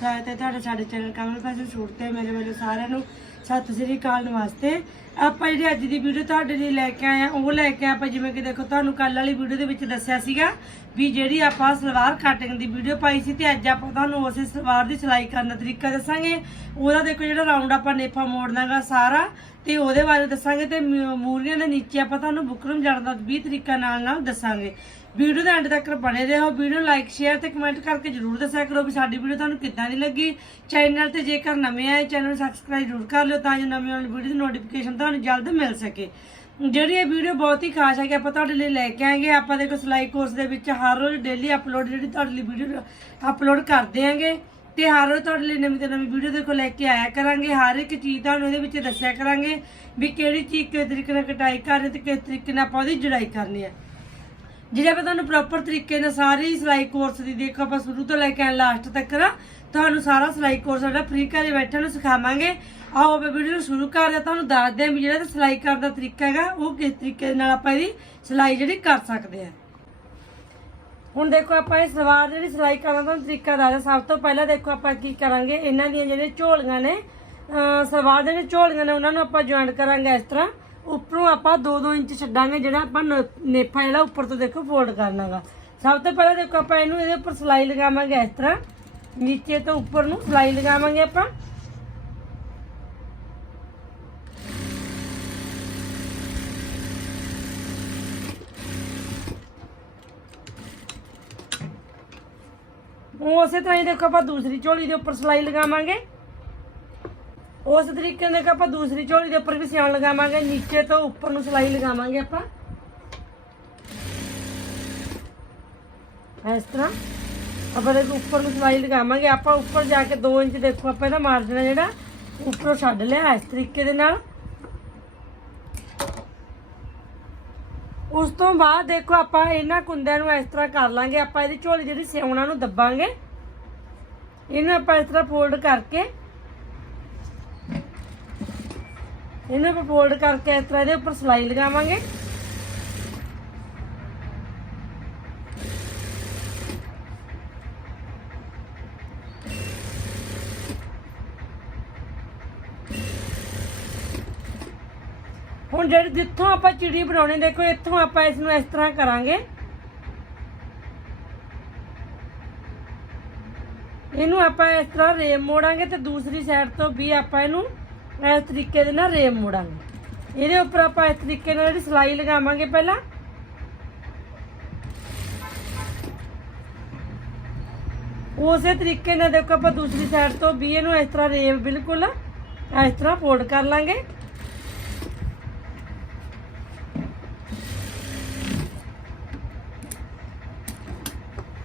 ਸਵਾਗਤ ਹੈ ਤੁਹਾਡਾ ਸਾਡੇ ਚੈਨਲ ਕਮਲ ਫੈਸ਼ਨ ਸੂਟ ਤੇ ਮੇਰੇ ਵੱਲੋਂ ਸਾਰਿਆਂ ਨੂੰ ਸਤਿ ਸ੍ਰੀ ਅਕਾਲ, ਨਮਸਤੇ। ਆਪਾਂ ਜਿਹੜੀ ਅੱਜ ਦੀ ਵੀਡੀਓ ਤੁਹਾਡੇ ਲਈ ਲੈ ਕੇ ਆਏ ਆ, ਉਹ ਲੈ ਕੇ ਆਪਾਂ ਜਿਵੇਂ ਕਿ ਦੇਖੋ, ਤੁਹਾਨੂੰ ਕੱਲ ਵਾਲੀ ਵੀਡੀਓ ਦੇ ਵਿੱਚ ਦੱਸਿਆ ਸੀਗਾ ਵੀ ਜਿਹੜੀ ਆਪਾਂ ਸਲਵਾਰ ਕਟਿੰਗ ਦੀ ਵੀਡੀਓ ਪਾਈ ਸੀ ਤੇ ਅੱਜ ਆਪਾਂ ਤੁਹਾਨੂੰ ਉਸੇ ਸਲਵਾਰ ਦੀ ਸਿਲਾਈ ਕਰਨ ਦਾ ਤਰੀਕਾ ਦੱਸਾਂਗੇ। ਉਹਦਾ ਦੇਖੋ ਜਿਹੜਾ ਰਾਉਂਡ ਆਪਾਂ ਨੇਫਾ ਮੋੜਨਾਗਾ ਸਾਰਾ, ਤੇ ਉਹਦੇ ਬਾਰੇ ਦੱਸਾਂਗੇ ਤੇ ਮ- ਮੂਰੀਆਂ ਦੇ ਨੀਚੇ ਆਪਾਂ ਤੁਹਾਨੂੰ ਬੁਕਰਮ ਜੜਨ ਦਾ ਵੀ ਤਰੀਕਾ ਨਾਲ ਨਾਲ ਦੱਸਾਂਗੇ। ਵੀਡੀਓ ਦੇ ਐਂਡ ਤੱਕ ਬਣੇ ਰਹੋ। ਵੀਡੀਓ ਲਾਈਕ ਸ਼ੇਅਰ ਤੇ ਕਮੈਂਟ ਕਰਕੇ ਜਰੂਰ ਦੱਸਿਆ ਕਰੋ ਵੀ ਸਾਡੀ ਵੀਡੀਓ ਤੁਹਾਨੂੰ ਕਿੱਦਾਂ ਦੀ ਲੱਗੀ। ਚੈਨਲ ਤੇ ਜੇਕਰ ਨਵੇਂ ਆਏ ਚੈਨਲ ਨੂੰ ਸਬਸਕ੍ਰਾਈਬ ਜਰੂਰ ਕਰ ਲਿਓ ਤਾਂ ਜੋ ਨਵੀਂ ਆਉਣ ਵੀਡੀਓ ਦੀ ਨੋਟੀਫਿਕੇਸ਼ਨ ਤੁਹਾਨੂੰ ਜਲਦ ਮਿਲ ਸਕੇ। ਜਿਹੜੀ ਇਹ ਵੀਡੀਓ ਬਹੁਤ ਹੀ ਖਾਸ ਹੈ ਕਿ ਆਪਾਂ ਤੁਹਾਡੇ ਲਈ ਲੈ ਕੇ ਆਏਗੇ। ਆਪਾਂ ਦੇ ਦੇਖੋ ਸਿਲਾਈ ਕੋਰਸ ਦੇ ਵਿੱਚ ਹਰ ਰੋਜ਼ ਡੇਲੀ ਅਪਲੋਡ ਜਿਹੜੀ ਤੁਹਾਡੇ ਲਈ ਵੀਡੀਓ ਅਪਲੋਡ ਕਰਦੇ ਆਂਗੇ ਤੇ ਹਰ ਰੋਜ਼ ਤੁਹਾਡੇ ਲਈ ਨਵੀਂ ਤੋਂ ਨਵੀਂ ਵੀਡੀਓ ਦੇ ਦੇਖੋ ਲੈ ਕੇ ਆਇਆ ਕਰਾਂਗੇ। ਹਰ ਇੱਕ ਚੀਜ਼ ਤੁਹਾਨੂੰ ਇਹਦੇ ਵਿੱਚ ਦੱਸਿਆ ਕਰਾਂਗੇ ਵੀ ਕਿਹੜੀ ਚੀਜ਼ ਕਿਸ ਤਰੀਕੇ ਨਾਲ ਕਟਾਈ ਕਰਨੀ ਤੇ ਕਿਸ ਤਰੀਕੇ ਨਾਲ ਆਪਾਂ ਉਹਦੀ ਜੁੜਾਈ ਕਰਨੀ ਹੈ। ਜਿਹੜੇ ਆਪਾਂ ਤੁਹਾਨੂੰ ਪ੍ਰੋਪਰ ਤਰੀਕੇ ਨਾਲ ਸਾਰੀ ਸਿਲਾਈ ਕੋਰਸ ਦੀ ਦੇਖੋ ਆਪਾਂ ਸ਼ੁਰੂ ਤੋਂ ਲੈ ਕੇ ਲਾਸਟ ਤੱਕ ਨਾ, ਤੁਹਾਨੂੰ ਸਾਰਾ ਸਿਲਾਈ ਕੋਰਸ ਸਾਡਾ ਫ੍ਰੀ ਘਰੇ ਬੈਠੇ ਨੂੰ ਸਿਖਾਵਾਂਗੇ। ਆਓ ਆਪਾਂ ਵੀਡੀਓ ਨੂੰ ਸ਼ੁਰੂ ਕਰਦੇ ਹਾਂ, ਤੁਹਾਨੂੰ ਦੱਸਦੇ ਹਾਂ ਵੀ ਜਿਹੜਾ ਸਿਲਾਈ ਕਰਨ ਦਾ ਤਰੀਕਾ ਹੈਗਾ, ਉਹ ਕਿਸ ਤਰੀਕੇ ਨਾਲ ਆਪਾਂ ਇਹਦੀ ਸਿਲਾਈ ਜਿਹੜੀ ਕਰ ਸਕਦੇ ਹਾਂ। ਹੁਣ ਦੇਖੋ ਆਪਾਂ ਇਹ ਸਲਵਾਰ ਜਿਹੜੀ ਸਿਲਾਈ ਕਰਨ ਦਾ ਤਰੀਕਾ ਦੱਸਦੇ ਸਭ ਤੋਂ ਪਹਿਲਾਂ ਦੇਖੋ ਆਪਾਂ ਕੀ ਕਰਾਂਗੇ, ਇਹਨਾਂ ਦੀਆਂ ਜਿਹੜੀਆਂ ਝੋਲੀਆਂ ਨੇ ਸਲਵਾਰ ਦੇ ਜਿਹੜੇ ਝੋਲੀਆਂ ਨੇ, ਉਹਨਾਂ ਨੂੰ ਆਪਾਂ ਜੁਆਇੰਟ ਕਰਾਂਗੇ ਇਸ ਤਰ੍ਹਾਂ। ਉੱਪਰੋਂ ਆਪਾਂ 2-2 ਇੰਚ ਛੱਡਾਂਗੇ ਜਿਹੜਾ ਆਪਾਂ ਨ- ਨੇਫਾ ਜਿਹੜਾ ਉੱਪਰ ਤੋਂ ਦੇਖੋ ਫੋਲਡ ਕਰਨਾਗਾ। ਸਭ ਤੋਂ ਪਹਿਲਾਂ ਦੇਖੋ ਆਪਾਂ ਇਹਨੂੰ ਇਹਦੇ ਉੱਪਰ ਸਿਲਾਈ ਲਗਾਵਾਂਗੇ ਇਸ ਤਰ੍ਹਾਂ। ਨੀਚੇ ਤੋਂ ਉੱਪਰ ਨੂੰ ਸਿਲਾਈ ਲਗਾਵਾਂਗੇ ਆਪਾਂ। ਉਸੇ ਤਰ੍ਹਾਂ ਹੀ ਦੇਖੋ ਆਪਾਂ ਦੂਸਰੀ ਝੋਲੀ ਦੇ ਉੱਪਰ ਸਿਲਾਈ ਲਗਾਵਾਂਗੇ। ਉਸ ਤਰੀਕੇ ਨਾਲ ਦੇਖੋ ਆਪਾਂ ਦੂਸਰੀ ਝੋਲੀ ਦੇ ਉੱਪਰ ਵੀ ਸਿਆਣ ਲਗਾਵਾਂਗੇ, ਨੀਚੇ ਤੋਂ ਉੱਪਰ ਨੂੰ ਸਿਲਾਈ ਲਗਾਵਾਂਗੇ ਆਪਾਂ। ਇਸ ਤਰ੍ਹਾਂ ਆਪਾਂ ਦੇਖੋ ਉੱਪਰ ਨੂੰ ਸਿਲਾਈ ਲਗਾਵਾਂਗੇ। ਆਪਾਂ ਉੱਪਰ ਜਾ ਕੇ 2 ਇੰਚ ਦੇਖੋ, ਆਪਾਂ ਇਹਦਾ ਮਾਰਜਨ ਹੈ ਜਿਹੜਾ, ਉੱਪਰੋਂ ਛੱਡ ਲਿਆ ਇਸ ਤਰੀਕੇ ਦੇ ਨਾਲ। ਉਸ ਤੋਂ ਬਾਅਦ ਦੇਖੋ, ਆਪਾਂ ਇਹਨਾਂ ਕੁੰਦਿਆਂ ਨੂੰ ਇਸ ਤਰ੍ਹਾਂ ਕਰ ਲਾਂਗੇ। ਆਪਾਂ ਇਹਦੀ ਝੋਲੀ ਜਿਹੜੀ ਸਿਉਣਾ ਨੂੰ ਦੱਬਾਂਗੇ। ਇਹਨੂੰ ਆਪਾਂ ਇਸ ਤਰ੍ਹਾਂ ਫੋਲਡ ਕਰਕੇ ਇਹਨੂੰ ਆਪਾਂ ਫੋਲਡ ਕਰਕੇ ਇਸ ਤਰ੍ਹਾਂ ਇਹਦੇ ਉੱਪਰ ਸਿਲਾਈ ਲਗਾਵਾਂਗੇ। ਹੁਣ ਜਿਹੜੀ ਜਿੱਥੋਂ ਆਪਾਂ ਚਿੜੀ ਬਣਾਉਣੀ, ਦੇਖੋ ਇੱਥੋਂ ਆਪਾਂ ਇਸ ਨੂੰ ਇਸ ਤਰ੍ਹਾਂ ਕਰਾਂਗੇ। ਇਹਨੂੰ ਆਪਾਂ ਇਸ ਤਰ੍ਹਾਂ ਰੇਮ ਮੋੜਾਂਗੇ ਤੇ ਦੂਸਰੀ ਸਾਈਡ ਤੋਂ ਵੀ ਆਪਾਂ ਇਹਨੂੰ ਇਸ ਤਰੀਕੇ ਦੇ ਨਾਲ ਰੇਮ ਮੋੜਾਂਗੇ। ਇਹਦੇ ਉੱਪਰ ਆਪਾਂ ਇਸ ਤਰੀਕੇ ਨਾਲ ਜਿਹੜੀ ਸਿਲਾਈ ਲਗਾਵਾਂਗੇ ਪਹਿਲਾਂ। ਉਸੇ ਤਰੀਕੇ ਨਾਲ ਦੇਖੋ ਆਪਾਂ ਦੂਸਰੀ ਸਾਈਡ ਤੋਂ ਬੀਏ ਨੂੰ ਇਸ ਤਰ੍ਹਾਂ ਰੇਮ ਬਿਲਕੁਲ ਇਸ ਤਰ੍ਹਾਂ ਫੋਲਡ ਕਰ ਲਾਂਗੇ।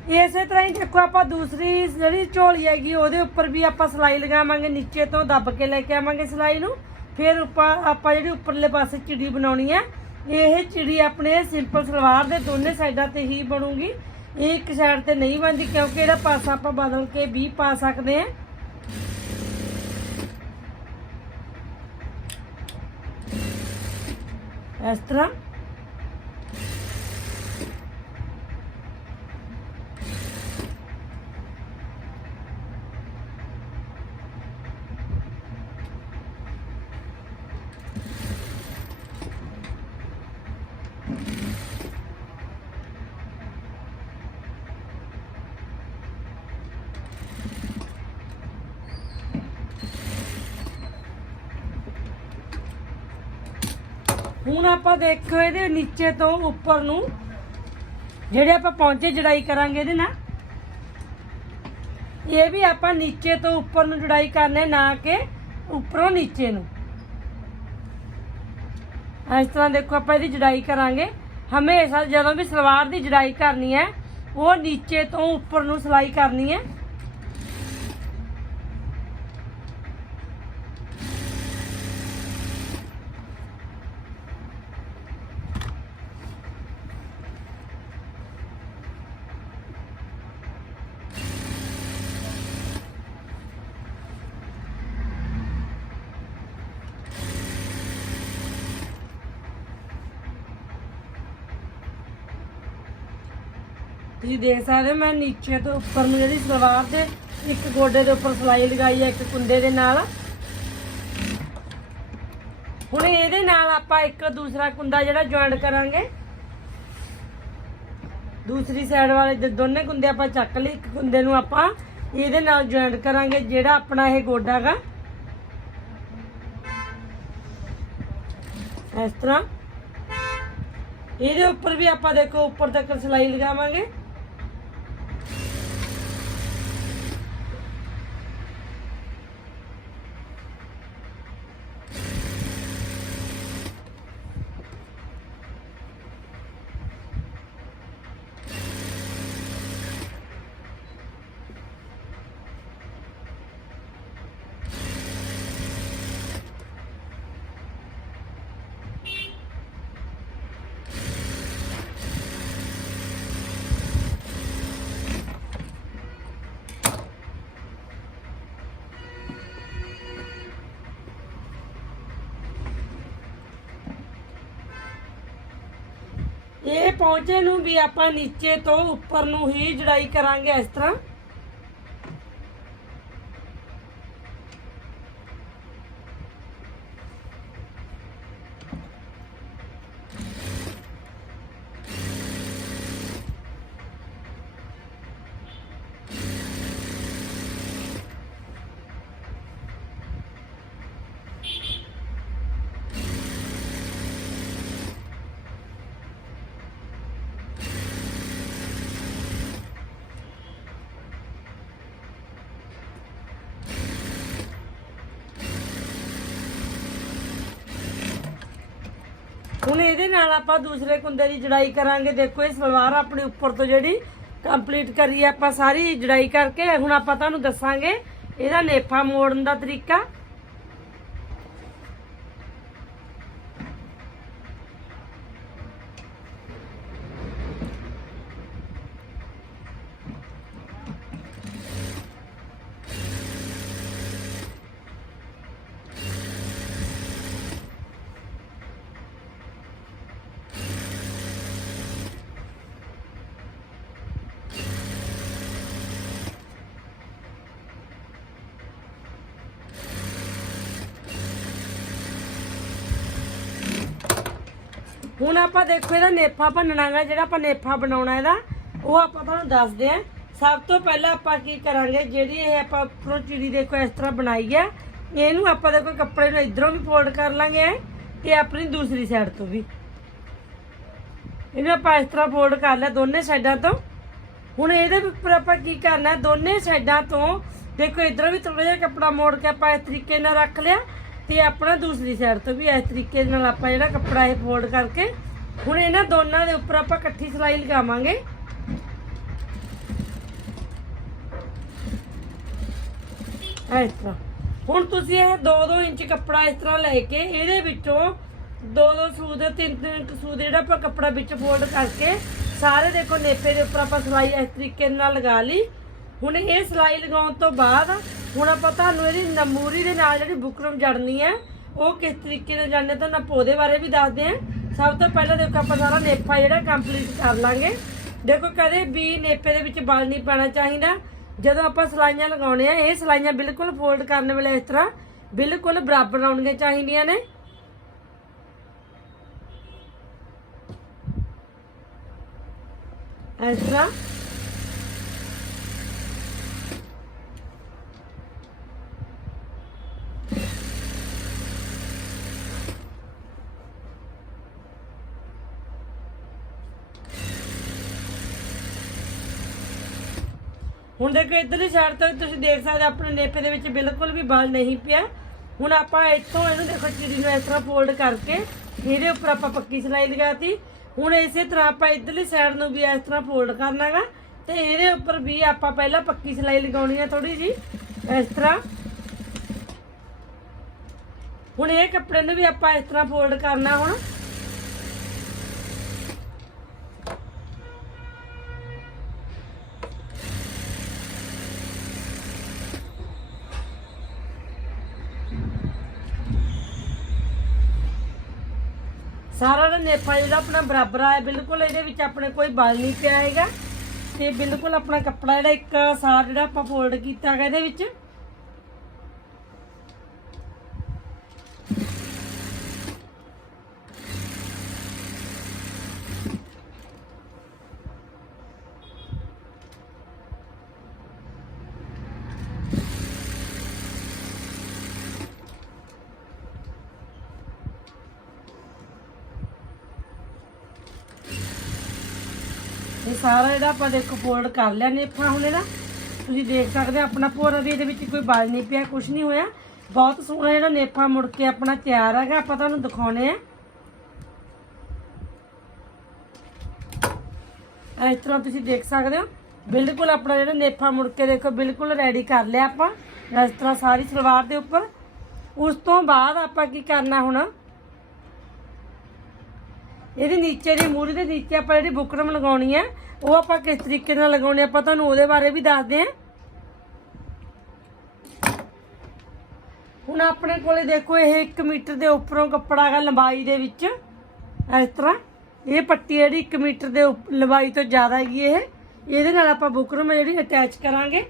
ਇਸੇ ਤਰ੍ਹਾਂ ਹੀ ਦੇਖੋ ਆਪਾਂ ਦੂਸਰੀ ਜਿਹੜੀ ਝੋਲੀ ਹੈਗੀ, ਉਹਦੇ ਉੱਪਰ ਵੀ ਆਪਾਂ ਸਿਲਾਈ ਲਗਾਵਾਂਗੇ, ਨੀਚੇ ਤੋਂ ਦੱਬ ਕੇ ਲੈ ਕੇ ਆਵਾਂਗੇ ਸਿਲਾਈ ਨੂੰ। ਫਿਰ ਉੱਪਰ ਆਪਾਂ ਜਿਹੜੀ ਉੱਪਰਲੇ ਪਾਸੇ ਚਿੜੀ ਬਣਾਉਣੀ ਹੈ, ਇਹ ਚਿੜੀ ਆਪਣੇ ਸਿੰਪਲ ਸਲਵਾਰ ਦੇ ਦੋਨੇ ਸਾਈਡਾਂ ਤੇ ਹੀ ਬਣੂਗੀ। ਇਹ ਇੱਕ ਸਾਈਡ ਤੇ ਨਹੀਂ ਬਣਦੀ, ਕਿਉਂਕਿ ਇਹਦਾ ਪਾਸਾ ਆਪਾਂ ਬਦਲ ਕੇ ਵੀ ਪਾ ਸਕਦੇ ਹਾਂ। ਇਸ ਤਰ੍ਹਾਂ ਹੁਣ ਆਪਾਂ ਦੇਖੋ ਇਹਦੇ ਨੀਚੇ ਤੋਂ ਉੱਪਰ ਨੂੰ, ਜਿਹੜੇ ਆਪਾਂ ਪਹੁੰਚੇ ਜੜਾਈ ਕਰਾਂਗੇ ਇਹਦੇ ਨਾਲ, ਇਹ ਵੀ ਆਪਾਂ ਨੀਚੇ ਤੋਂ ਉੱਪਰ ਨੂੰ ਜੜਾਈ ਕਰਨੇ, ਨਾ ਕਿ ਉੱਪਰੋਂ ਨੀਚੇ ਨੂੰ। ਇਸ ਤਰ੍ਹਾਂ ਦੇਖੋ ਆਪਾਂ ਇਹਦੀ ਜੜਾਈ ਕਰਾਂਗੇ। ਹਮੇਸ਼ਾ ਜਦੋਂ ਵੀ ਸਲਵਾਰ ਦੀ ਜੜਾਈ ਕਰਨੀ ਹੈ, ਉਹ ਨੀਚੇ ਤੋਂ ਉੱਪਰ ਨੂੰ ਸਿਲਾਈ ਕਰਨੀ ਹੈ। ਤੁਸੀਂ ਦੇਖ ਸਕਦੇ। ਹੋ ਮੈਂ ਨੀਚੇ ਤੋਂ ਉੱਪਰ ਨੂੰ ਜਿਹੜੀ ਸਲਵਾਰ ਦੇ ਇੱਕ ਗੋਡੇ ਦੇ ਉੱਪਰ ਸਲਾਈ ਲਗਾਈ ਹੈ, ਇੱਕ ਕੁੰਡੇ ਦੇ ਨਾਲ। ਹੁਣ ਇਹਦੇ ਨਾਲ ਆਪਾਂ ਇੱਕ ਦੂਸਰਾ ਕੁੰਡਾ ਜਿਹੜਾ ਜੁਆਇੰਟ ਕਰਾਂਗੇ। ਦੂਸਰੀ ਸਾਈਡ ਵਾਲੇ ਦੋਨੇ ਕੁੰਡੇ ਆਪਾਂ ਚੱਕ ਲਈ ਇੱਕ ਕੁੰਡੇ ਨੂੰ ਆਪਾਂ ਇਹਦੇ ਨਾਲ ਜੁਆਇੰਟ ਕਰਾਂਗੇ, ਜਿਹੜਾ ਆਪਣਾ ਇਹ ਗੋਡਾ ਗਾ ਇਸ ਤਰ੍ਹਾਂ। ਇਹਦੇ ਉੱਪਰ ਵੀ ਆਪਾਂ ਦੇਖੋ, ਉੱਪਰ ਤੱਕ ਸਲਾਈ ਲਗਾਵਾਂਗੇ। ਇਹ ਪਹੁੰਚੇ ਨੂੰ ਵੀ ਆਪਾਂ ਨੀਚੇ ਤੋਂ ਉੱਪਰ ਨੂੰ ਹੀ ਜੜਾਈ ਕਰਾਂਗੇ ਇਸ ਤਰ੍ਹਾਂ। ਹੁਣ ਇਹਦੇ ਨਾਲ ਆਪਾਂ ਦੂਸਰੇ ਕੁੰਦੇ ਦੀ ਜੜਾਈ ਕਰਾਂਗੇ। ਦੇਖੋ ਇਹ ਸਲਵਾਰ ਆਪਣੇ ਉੱਪਰ ਤੋਂ ਜਿਹੜੀ ਕੰਪਲੀਟ ਕਰੀ ਆਪਾਂ ਸਾਰੀ ਜੜਾਈ ਕਰਕੇ। ਹੁਣ ਆਪਾਂ ਤੁਹਾਨੂੰ ਦੱਸਾਂਗੇ ਇਹਦਾ ਨੇਫਾ ਮੋੜਨ ਦਾ ਤਰੀਕਾ। ਹੁਣ ਆਪਾਂ ਦੇਖੋ ਇਹਦਾ ਨੇਫਾ ਭੰਨਣਾਗਾ ਜਿਹੜਾ ਆਪਾਂ ਨੇਫਾ ਬਣਾਉਣਾ ਇਹਦਾ ਉਹ ਆਪਾਂ ਤੁਹਾਨੂੰ ਦੱਸਦੇ ਆਂ। ਸਭ ਤੋਂ ਪਹਿਲਾਂ ਆਪਾਂ ਕੀ ਕਰਾਂਗੇ ਜਿਹੜੀ ਇਹ ਆਪਾਂ ਉੱਪਰੋਂ ਚਿੜੀ ਦੇਖੋ ਇਸ ਤਰ੍ਹਾਂ ਬਣਾਈ ਹੈ ਇਹਨੂੰ ਆਪਾਂ ਦੇਖੋ ਕੱਪੜੇ ਨੂੰ ਇਧਰੋਂ ਵੀ ਫੋਲਡ ਕਰ ਲਾਂਗੇ ਐਂ, ਤੇ ਆਪਣੀ ਦੂਸਰੀ ਸਾਈਡ ਤੋਂ ਵੀ। ਇਹਨੂੰ ਆਪਾਂ ਇਸ ਤਰ੍ਹਾਂ ਫੋਲਡ ਕਰ ਲਿਆ ਦੋਨੇ ਸਾਈਡਾਂ ਤੋਂ। ਹੁਣ ਇਹਦੇ ਉੱਪਰ ਆਪਾਂ ਕੀ ਕਰਨਾ ਦੋਨੇ ਸਾਈਡਾਂ ਤੋਂ ਦੇਖੋ ਇਧਰੋਂ ਵੀ ਥੋੜਾ ਜਿਹਾ ਕੱਪੜਾ ਮੋੜ ਕੇ ਆਪਾਂ ਇਸ ਤਰੀਕੇ ਨਾਲ ਰੱਖ ਲਿਆ। ਤੇ ਆਪਣਾ ਦੂਸਰੀ ਸਾਈਡ ਤੋਂ ਵੀ ਇਸ ਤਰੀਕੇ ਨਾਲ ਆਪਾਂ ਜਿਹੜਾ ਕੱਪੜਾ ਇਹ ਫੋਲਡ ਕਰਕੇ ਹੁਣ ਇਹਨਾਂ ਦੋਨਾਂ ਦੇ ਉੱਪਰ ਆਪਾਂ ਇਕੱਠੀ ਸਿਲਾਈ ਲਗਾਵਾਂਗੇ। ਇਸ ਤਰ੍ਹਾਂ। ਹੁਣ ਤੁਸੀਂ ਇਹ 2-2 ਇੰਚ ਕੱਪੜਾ ਇਸ ਤਰ੍ਹਾਂ ਲੈ ਕੇ ਇਹਦੇ ਵਿੱਚੋਂ 2-2 ਸੂਦ 3-3 ਸੂਦ ਜਿਹੜਾ ਆਪਾਂ ਕੱਪੜਾ ਵਿੱਚ ਫੋਲਡ ਕਰਕੇ ਸਾਰੇ ਦੇਖੋ ਨੇਪੇ ਦੇ ਉੱਪਰ ਆਪਾਂ ਸਿਲਾਈ ਇਸ ਤਰੀਕੇ ਨਾਲ ਲਗਾ ਲਈ। ਹੁਣ ਇਹ ਸਿਲਾਈ ਲਗਾਉਣ ਤੋਂ ਬਾਅਦ ਹੁਣ ਆਪਾਂ ਤੁਹਾਨੂੰ ਇਹਦੀ ਨਮੂਰੀ ਦੇ ਨਾਲ ਜਿਹੜੀ ਬੁਕਰਮ ਜੜਨੀ ਹੈ, ਉਹ ਕਿਸ ਤਰੀਕੇ ਨਾਲ ਜੜਨੇ ਤਾਂ ਆਪਾਂ ਉਹਦੇ ਬਾਰੇ ਵੀ ਦੱਸਦੇ ਹਾਂ। ਸਭ ਤੋਂ ਪਹਿਲਾਂ ਦੇਖੋ ਆਪਾਂ ਸਾਰਾ ਨੇਪਾ ਜਿਹੜਾ ਕੰਪਲੀਟ ਕਰ ਲਾਂਗੇ। ਦੇਖੋ ਕਦੇ ਵੀ ਨੇਪੇ ਦੇ ਵਿੱਚ ਬਲ ਨਹੀਂ ਪੈਣਾ ਚਾਹੀਦਾ। ਜਦੋਂ ਆਪਾਂ ਸਲਾਈਆਂ ਲਗਾਉਣੇ ਆ, ਇਹ ਸਲਾਈਆਂ ਬਿਲਕੁਲ ਫੋਲਡ ਕਰਨ ਵੇਲੇ ਇਸ ਤਰ੍ਹਾਂ ਬਿਲਕੁਲ ਬਰਾਬਰ ਆਉਣੀਆਂ ਚਾਹੀਦੀਆਂ ਨੇ। ਇਸ ਤਰ੍ਹਾਂ ਹੁਣ ਇਧਰਲੀ ਸਾਈਡ ਤੋਂ ਤੁਸੀਂ ਦੇਖ ਸਕਦੇ ਹੋ, ਆਪਣੇ ਨੇਪੇ ਦੇ ਵਿੱਚ ਬਿਲਕੁਲ ਵੀ ਬਲ ਨਹੀਂ ਪਿਆ। ਹੁਣ ਆਪਾਂ ਇੱਥੋਂ ਇਹਨੂੰ ਦੇਖੋ ਚਿੜੀ ਨੂੰ ਇਸ ਤਰ੍ਹਾਂ ਫੋਲਡ ਕਰਕੇ, ਇਹਦੇ ਉੱਪਰ ਆਪਾਂ ਪੱਕੀ ਸਿਲਾਈ ਲਗਾਤੀ। ਹੁਣ ਇਸੇ ਤਰ੍ਹਾਂ ਆਪਾਂ ਇਧਰਲੀ ਸਾਈਡ ਨੂੰ ਵੀ ਇਸ ਤਰ੍ਹਾਂ ਫੋਲਡ ਕਰਨਾਗਾ। ਤੇ ਇਹਦੇ ਉੱਪਰ ਵੀ ਆਪਾਂ ਪਹਿਲਾਂ ਪੱਕੀ ਸਿਲਾਈ ਲਗਾਉਣੀ ਆ ਥੋੜੀ ਜੀ ਇਸ ਤਰ੍ਹਾਂ। ਹੁਣ ਇਹ ਕੱਪੜੇ ਨੂੰ ਵੀ ਆਪਾਂ ਇਸ ਤਰ੍ਹਾਂ ਫੋਲਡ ਕਰਨਾ ਹੁਣ। ਸਾਰਾ ਦਾ ਨੇਫਾ ਜਿਹੜਾ ਆਪਣਾ ਬਰਾਬਰ ਆਇਆ ਬਿਲਕੁਲ ਇਹਦੇ ਵਿੱਚ ਆਪਣੇ ਕੋਈ ਬਲ ਨਹੀਂ ਪਿਆ ਹੈਗਾ। ਤੇ ਬਿਲਕੁਲ ਆਪਣਾ ਕੱਪੜਾ ਜਿਹੜਾ ਇੱਕ ਸਾਰ ਜਿਹੜਾ ਆਪਾਂ ਫੋਲਡ ਕੀਤਾ ਹੈਗਾ ਇਹਦੇ ਵਿੱਚ ਸਾਰਾ ਜਿਹੜਾ ਆਪਾਂ ਦੇਖੋ ਫੋਲਡ ਕਰ ਲਿਆ ਨੇਫਾ ਹੁਣ ਇਹਦਾ। ਤੁਸੀਂ ਦੇਖ ਸਕਦੇ ਹੋ ਆਪਣਾ ਪੂਰਾ ਵੀ ਇਹਦੇ ਵਿੱਚ ਕੋਈ ਬਲ ਨਹੀਂ ਪਿਆ ਕੁਝ ਨਹੀਂ ਹੋਇਆ। ਬਹੁਤ ਸੋਹਣਾ ਜਿਹੜਾ ਨੇਫਾ ਮੁੜ ਕੇ ਆਪਣਾ ਤਿਆਰ ਹੈਗਾ, ਆਪਾਂ ਤੁਹਾਨੂੰ ਦਿਖਾਉਣੇ ਆ। ਇਸ ਤਰ੍ਹਾਂ ਤੁਸੀਂ ਦੇਖ ਸਕਦੇ ਹੋ। ਬਿਲਕੁਲ ਆਪਣਾ ਜਿਹੜਾ ਨੇਫਾ ਮੁੜ ਕੇ ਦੇਖੋ, ਬਿਲਕੁਲ ਰੈਡੀ ਕਰ ਲਿਆ ਆਪਾਂ। ਇਸ ਤਰ੍ਹਾਂ ਸਾਰੀ ਸਲਵਾਰ ਦੇ ਉੱਪਰ। ਉਸ ਤੋਂ ਬਾਅਦ ਆਪਾਂ ਕੀ ਕਰਨਾ ਹੁਣ? ਇਹਦੇ ਨੀਚੇ ਦੀ ਮੂਰੀ ਦੇ ਨੀਚੇ ਆਪਾਂ ਜਿਹੜੀ ਬੁਕਰਮ ਲਗਾਉਣੀ ਹੈ ਉਹ ਆਪਾਂ ਕਿਸ ਤਰੀਕੇ ਨਾਲ ਲਗਾਉਣੀ ਆਪਾਂ ਤੁਹਾਨੂੰ ਉਹਦੇ ਬਾਰੇ ਵੀ ਦੱਸਦੇ ਹਾਂ ਹੁਣ ਆਪਣੇ ਕੋਲੇ ਦੇਖੋ, ਇਹ 1 ਮੀਟਰ ਦੇ ਉੱਪਰੋਂ ਕੱਪੜਾ ਹੈਗਾ ਲੰਬਾਈ ਦੇ ਵਿੱਚ। ਇਸ ਤਰ੍ਹਾਂ, ਇਹ ਪੱਟੀ ਜਿਹੜੀ 1 ਮੀਟਰ ਦੇ ਉੱਪ- ਲੰਬਾਈ ਤੋਂ ਜ਼ਿਆਦਾ ਹੈਗੀ ਇਹ। ਇਹਦੇ ਨਾਲ ਆਪਾਂ ਬੁਕਰਮ ਜਿਹੜੀ ਅਟੈਚ ਕਰਾਂਗੇ।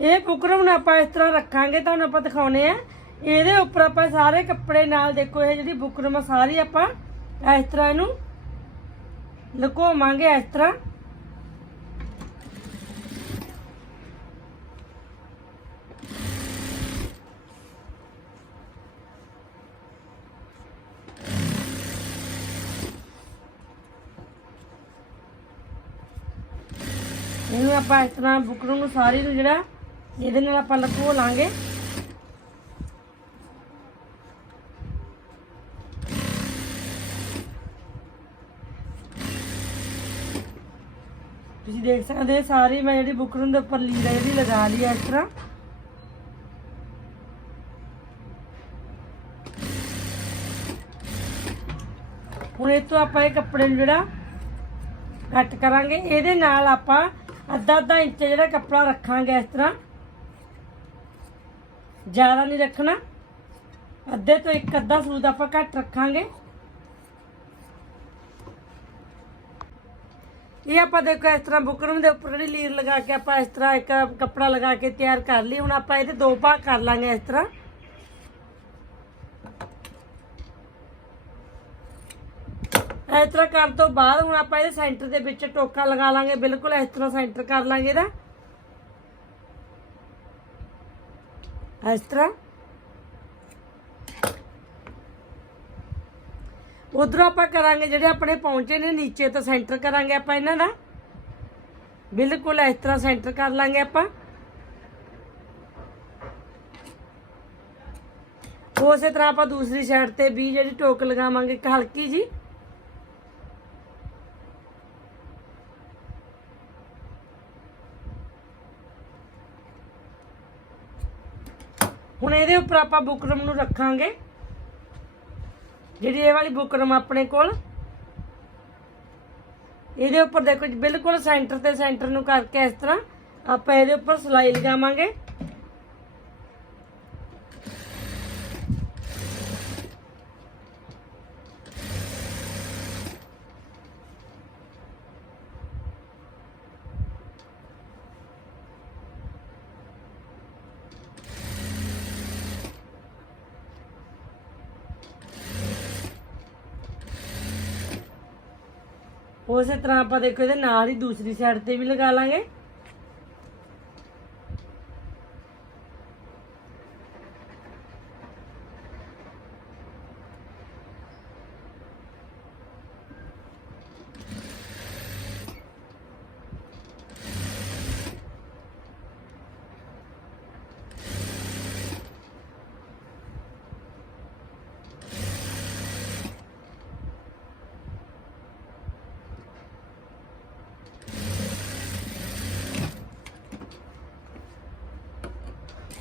ਇਹ ਬੁਕਰਮ ਨੂੰ ਆਪਾਂ ਇਸ ਤਰ੍ਹਾਂ ਰੱਖਾਂਗੇ, ਤੁਹਾਨੂੰ ਆਪਾਂ ਦਿਖਾਉਣੇ ਆ। ਇਹਦੇ ਉੱਪਰ ਆਪਾਂ ਸਾਰੇ ਕੱਪੜੇ ਨਾਲ ਦੇਖੋ, ਇਹ ਜਿਹੜੀ ਬੁਕਰਮ ਆ ਸਾਰੀ ਆਪਾਂ ਇਸ ਤਰ੍ਹਾਂ ਇਹਨੂੰ ਲੁਕੋਵਾਂਗੇ ਇਸ ਤਰ੍ਹਾਂ। ਇਹਨੂੰ ਆਪਾਂ ਇਸ ਤਰ੍ਹਾਂ ਬੁਕਰਮ ਨੂੰ ਸਾਰੀ ਨੂੰ ਜਿਹੜਾ, ਇਹਦੇ ਨਾਲ ਆਪਾਂ ਲੁਕੋ ਲਾਂਗੇ। ਤੁਸੀਂ ਦੇਖ ਸਕਦੇ ਸਾਰੀ ਮੈਂ ਜਿਹੜੀ ਬੁਕਰਮ ਦੇ ਉੱਪਰ ਲੀੜਾ ਜਿਹੜੀ ਲਗਾ ਲਈ ਇਸ ਤਰ੍ਹਾਂ। ਹੁਣ ਇਹ ਤੋਂ ਆਪਾਂ ਇਹ ਕੱਪੜੇ ਨੂੰ ਜਿਹੜਾ ਕੱਟ ਕਰਾਂਗੇ, ਇਹਦੇ ਨਾਲ ਆਪਾਂ ਅੱਧਾ ਅੱਧਾ ਇੰਚ ਜਿਹੜਾ ਕੱਪੜਾ ਰੱਖਾਂਗੇ ਇਸ ਤਰ੍ਹਾਂ। ਜ਼ਿਆਦਾ ਨਹੀਂ ਰੱਖਣਾ। ਅੱਧੇ ਤੋਂ ਇੱਕ ਅੱਧਾ ਸੂਤ ਆਪਾਂ ਘੱਟ ਰੱਖਾਂਗੇ। ਇਹ ਆਪਾਂ ਦੇਖੋ ਇਸ ਤਰ੍ਹਾਂ ਬੁਕਰਮ ਦੇ ਉੱਪਰ ਜਿਹੜੀ ਲੀਰ ਲਗਾ ਕੇ ਆਪਾਂ ਇਸ ਤਰ੍ਹਾਂ ਇੱਕ ਕੱਪੜਾ ਲਗਾ ਕੇ ਤਿਆਰ ਕਰ ਲਈ। ਹੁਣ ਆਪਾਂ ਇਹਦੇ ਦੋ ਭਾਗ ਕਰ ਲਾਂਗੇ ਇਸ ਤਰ੍ਹਾਂ। ਇਸ ਤਰ੍ਹਾਂ ਕਰਨ ਤੋਂ ਬਾਅਦ ਹੁਣ ਆਪਾਂ ਇਹਦੇ ਸੈਂਟਰ ਦੇ ਵਿੱਚ ਟੋਕਾ ਲਗਾ ਲਾਂਗੇ। ਬਿਲਕੁਲ ਇਸ ਤਰ੍ਹਾਂ ਸੈਂਟਰ ਕਰ ਲਾਂਗੇ ਇਹਦਾ। ਇਸ ਤਰ੍ਹਾਂ। ਉਧਰੋਂ ਆਪਾਂ ਕਰਾਂਗੇ ਜਿਹੜੇ ਆਪਣੇ ਪਹੁੰਚੇ ਨੇ, ਨੀਚੇ ਤੋਂ ਸੈਂਟਰ ਕਰਾਂਗੇ ਆਪਾਂ ਇਹਨਾਂ ਦਾ। ਬਿਲਕੁਲ ਇਸ ਤਰ੍ਹਾਂ ਸੈਂਟਰ ਕਰ ਲਾਂਗੇ ਆਪਾਂ। ਉਸੇ ਤਰ੍ਹਾਂ ਆਪਾਂ ਦੂਸਰੀ ਸਾਈਡ ਤੇ ਵੀ ਜਿਹੜੀ ਟੋਕ ਲਗਾਵਾਂਗੇ, ਇੱਕ ਹਲਕੀ ਜੀ ਹੁਣ ਇਹਦੇ ਉੱਪਰ ਆਪਾਂ ਬੁਕਰਮ ਨੂੰ ਰੱਖਾਂਗੇ। ਜਿਹੜੀ ਇਹ ਵਾਲੀ ਬੁਕਰਮ ਆਪਣੇ ਕੋਲ, ਇਹਦੇ ਉੱਪਰ ਦੇਖੋ ਜੀ, ਬਿਲਕੁਲ ਸੈਂਟਰ ਤੇ ਸੈਂਟਰ ਨੂੰ ਕਰਕੇ ਇਸ ਤਰ੍ਹਾਂ ਆਪਾਂ ਇਹਦੇ ਉੱਪਰ ਸਲਾਈ ਲਗਾਵਾਂਗੇ। ਉਸੇ ਤਰ੍ਹਾਂ ਆਪਾਂ ਦੇਖੋ ਇਹਦੇ ਨਾਲ ਹੀ ਦੂਸਰੀ ਸਾਈਡ ਤੇ ਵੀ ਲਗਾ ਲਾਂਗੇ।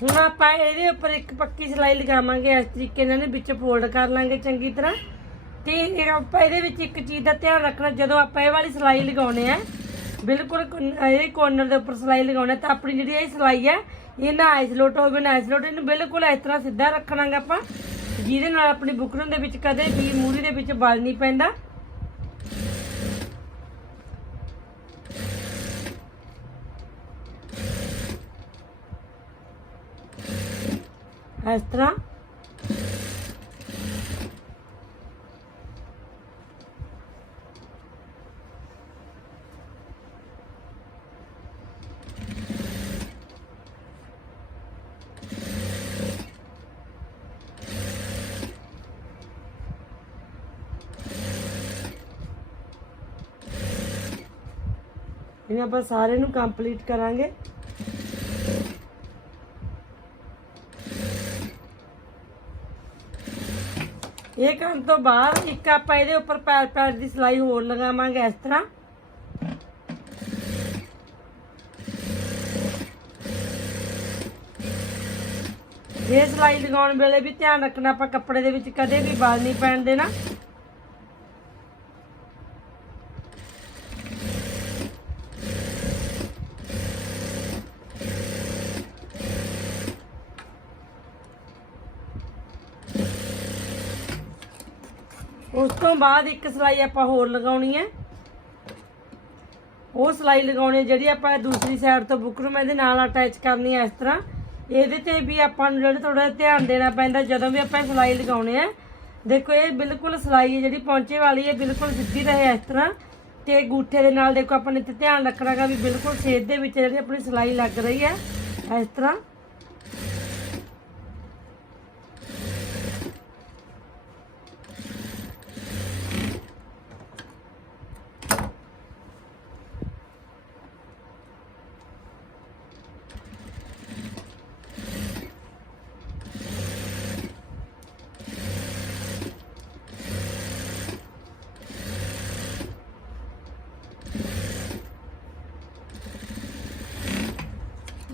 ਹੁਣ ਆਪਾਂ ਇਹਦੇ ਉੱਪਰ ਇੱਕ ਪੱਕੀ ਸਿਲਾਈ ਲਗਾਵਾਂਗੇ, ਇਸ ਤਰੀਕੇ ਨਾਲ ਇਹਨੇ ਵਿੱਚ ਫੋਲਡ ਕਰ ਲਾਂਗੇ ਚੰਗੀ ਤਰ੍ਹਾਂ। ਤੇ ਇਹ ਆਪਾਂ ਇਹਦੇ ਵਿੱਚ ਇੱਕ ਚੀਜ਼ ਦਾ ਧਿਆਨ ਰੱਖਣਾ, ਜਦੋਂ ਆਪਾਂ ਇਹ ਵਾਲੀ ਸਿਲਾਈ ਲਗਾਉਣੇ ਆ, ਬਿਲਕੁਲ ਇਹ ਕੋਰਨਰ ਦੇ ਉੱਪਰ ਸਿਲਾਈ ਲਗਾਉਣਾ ਤਾਂ ਆਪਣੀ ਜਿਹੜੀ ਇਹ ਸਿਲਾਈ ਹੈ ਇਹ ਨਾ ਆਈਸਲੋਟ ਹੋਵੇ, ਨਾ ਆਈਸਲੋਟ ਇਹਨੂੰ ਬਿਲਕੁਲ ਇਸ ਤਰ੍ਹਾਂ ਸਿੱਧਾ ਰੱਖਣਾਗਾ ਆਪਾਂ, ਜਿਹਦੇ ਨਾਲ ਆਪਣੀ ਬੁਕਰਮ ਦੇ ਵਿੱਚ ਕਦੇ ਵੀ ਮੂਰੀ ਦੇ ਵਿੱਚ ਬਲ ਨਹੀਂ ਪੈਂਦਾ। ਇਸ ਤਰ੍ਹਾਂ ਇਹਨੂੰ ਆਪਾਂ ਸਾਰੇ ਨੂੰ ਕੰਪਲੀਟ ਕਰਾਂਗੇ। ਇਹ ਕਰਨ ਤੋਂ ਬਾਅਦ ਇੱਕ ਆਪਾਂ ਇਹਦੇ ਉੱਪਰ ਪੈਰ ਪੈਰ ਦੀ ਸਿਲਾਈ ਹੋਰ ਲਗਾਵਾਂਗੇ ਇਸ ਤਰ੍ਹਾਂ। ਇਹ ਸਿਲਾਈ ਲਗਾਉਣ ਵੇਲੇ ਵੀ ਧਿਆਨ ਰੱਖਣਾ, ਆਪਾਂ ਕੱਪੜੇ ਦੇ ਵਿੱਚ ਕਦੇ ਵੀ ਵਾਲ ਨਹੀਂ ਪੈਣ ਦੇਣਾ। ਉਸ ਤੋਂ ਬਾਅਦ ਇੱਕ ਸਿਲਾਈ ਆਪਾਂ ਹੋਰ ਲਗਾਉਣੀ ਹੈ। ਉਹ ਸਿਲਾਈ ਲਗਾਉਣੀ ਹੈ ਜਿਹੜੀ ਆਪਾਂ ਦੂਸਰੀ ਸਾਈਡ ਤੋਂ ਬੁਕਰਮ ਇਹਦੇ ਨਾਲ ਅਟੈਚ ਕਰਨੀ ਹੈ ਇਸ ਤਰ੍ਹਾਂ। ਇਹਦੇ ਤੇ ਵੀ ਆਪਾਂ ਨੂੰ ਜਿਹੜਾ ਥੋੜਾ ਧਿਆਨ ਦੇਣਾ ਪੈਂਦਾ ਜਦੋਂ ਵੀ ਆਪਾਂ ਇਹ ਸਿਲਾਈ ਲਗਾਉਣੇ ਆ। ਦੇਖੋ, ਇਹ ਬਿਲਕੁਲ ਸਿਲਾਈ ਹੈ, ਜਿਹੜੀ ਪੌਂਚੇ ਵਾਲੀ ਹੈ, ਬਿਲਕੁਲ ਸਿੱਧੀ ਰਹੇ ਇਸ ਤਰ੍ਹਾਂ। ਤੇ ਗੂਠੇ ਦੇ ਨਾਲ ਦੇਖੋ, ਆਪਾਂ ਨੇ ਤੇ ਧਿਆਨ ਰੱਖਣਾਗਾ ਵੀ ਬਿਲਕੁਲ ਛੇਦ ਦੇ ਵਿੱਚ ਜਿਹੜੀ ਆਪਣੀ ਸਿਲਾਈ ਲੱਗ ਰਹੀ ਹੈ, ਇਸ ਤਰ੍ਹਾਂ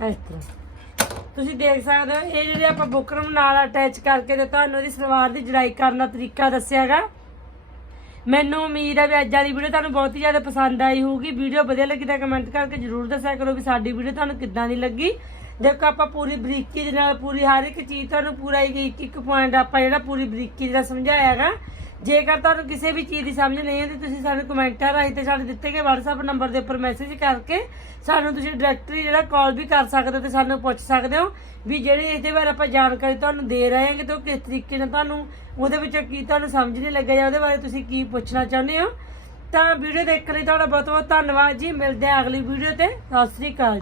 ਇਸ ਤਰ੍ਹਾਂ ਤੁਸੀਂ ਦੇਖ ਸਕਦੇ ਹੋ, ਇਹ ਜਿਹੜੇ ਆਪਾਂ ਬੁਕਰਮ ਨਾਲ ਅਟੈਚ ਕਰਕੇ ਤੇ ਤੁਹਾਨੂੰ ਇਹਦੀ ਸਲਵਾਰ ਦੀ ਜੜਾਈ ਕਰਨ ਦਾ ਤਰੀਕਾ ਦੱਸਿਆਗਾ। ਮੈਨੂੰ ਉਮੀਦ ਹੈ ਵੀ ਅੱਜ ਵਾਲੀ ਵੀਡੀਓ ਤੁਹਾਨੂੰ ਬਹੁਤ ਹੀ ਜ਼ਿਆਦਾ ਪਸੰਦ ਆਈ ਹੋਊਗੀ। ਵੀਡੀਓ ਵਧੀਆ ਲੱਗੀ ਤਾਂ ਕਮੈਂਟ ਕਰਕੇ ਜਰੂਰ ਦੱਸਿਆ ਕਰੋ ਵੀ ਸਾਡੀ ਵੀਡੀਓ ਤੁਹਾਨੂੰ ਕਿੱਦਾਂ ਦੀ ਲੱਗੀ। ਦੇਖੋ ਆਪਾਂ ਪੂਰੀ ਬਰੀਕੀ ਦੇ ਨਾਲ, ਪੂਰੀ ਹਰ ਇੱਕ ਚੀਜ਼ ਤੁਹਾਨੂੰ ਪੂਰਾ ਇੱਕ ਇੱਕ ਪੁਆਇੰਟ ਆਪਾਂ ਜਿਹੜਾ ਪੂਰੀ ਬਰੀਕੀ ਦੇ ਨਾਲ ਸਮਝਾਇਆ ਸਮਝਾਇਆਗਾ ਜੇਕਰ ਤੁਹਾਨੂੰ ਕਿਸੇ ਵੀ ਚੀਜ਼ ਦੀ ਸਮਝ ਨਹੀਂ ਆਉਂਦੀ, ਤੁਸੀਂ ਸਾਨੂੰ ਕਮੈਂਟਾਂ ਰਾਹੀਂ ਤੇ ਸਾਡੇ ਦਿੱਤੇ ਗਏ WhatsApp ਨੰਬਰ ਦੇ ਉੱਪਰ ਮੈਸੇਜ ਕਰਕੇ ਸਾਨੂੰ ਤੁਸੀਂ ਡਾਇਰੈਕਟਲੀ ਜਿਹੜਾ ਕਾਲ ਵੀ ਕਰ ਸਕਦੇ ਹੋ ਤੇ ਸਾਨੂੰ ਪੁੱਛ ਸਕਦੇ ਹੋ ਵੀ ਜਿਹੜੀ ਇਹਦੇ ਬਾਰੇ ਆਪਾਂ ਜਾਣਕਾਰੀ ਤੁਹਾਨੂੰ ਦੇ ਰਹੇ ਹਾਂ ਕਿ ਤੇ ਉਹ ਕਿਸ ਤਰੀਕੇ ਨਾਲ ਤੁਹਾਨੂੰ ਉਹਦੇ ਵਿੱਚ ਕੀ ਤੁਹਾਨੂੰ ਸਮਝ ਨਹੀਂ ਲੱਗਿਆ ਜਾਂ ਉਹਦੇ ਬਾਰੇ ਤੁਸੀਂ ਕੀ ਪੁੱਛਣਾ ਚਾਹੁੰਦੇ ਹੋ। ਤਾਂ ਵੀਡੀਓ ਦੇਖਣ ਲਈ ਤੁਹਾਡਾ ਬਹੁਤ ਬਹੁਤ ਧੰਨਵਾਦ ਜੀ। ਮਿਲਦੇ ਹਾਂ ਅਗਲੀ ਵੀਡੀਓ ਤੇ। ਸਤਿ ਸ੍ਰੀ ਅਕਾਲ ਜੀ।